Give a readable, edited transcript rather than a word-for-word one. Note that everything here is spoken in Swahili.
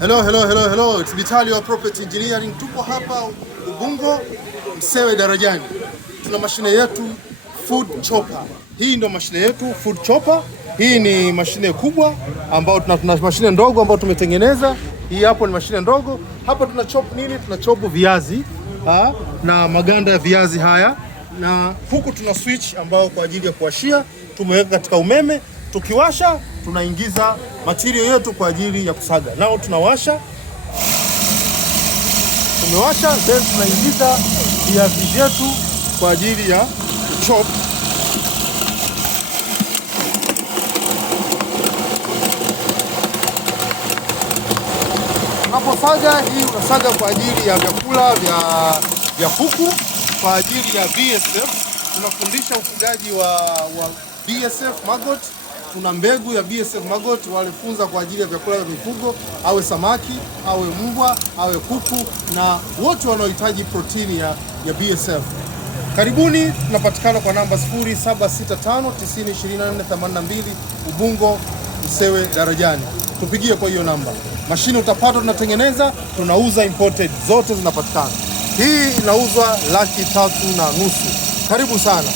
Hello. It's Vitali wa Property Engineering. Tupo hapa Ubungo Msewe Darajani. Tuna mashine yetu food chopper. Hii ndio mashine yetu food chopper. Hii ni mashine kubwa ambayo tuna mashine ndogo ambayo tumetengeneza. Hii hapo ni mashine ndogo. Hapa tuna chop nini? Tuna chop viazi na maganda ya viazi haya, na huku tuna switch ambao kwa ajili ya kuwashia tumeweka katika umeme. Tukiwasha tunaingiza material yetu kwa ajili ya kusaga. Nao tunawasha, tumewasha, then tunaingiza viazi vyetu kwa ajili ya chop. Unaposaga hii unasaga kwa ajili ya vyakula vya kuku, kwa ajili ya BSF. Tunafundisha ufugaji wa BSF maggot. Tuna mbegu ya BSF maggot walifunza kwa ajili ya vyakula vya mifugo, awe samaki, awe mbwa, awe kuku na wote wanaohitaji protini ya BSF. Karibuni, tunapatikana kwa namba 0765902482 Ubungo Msewe Darajani. Tupigie kwa hiyo namba. Mashine utapata, tunatengeneza, tunauza imported, zote zinapatikana. Hii inauzwa 3,500. Karibu sana.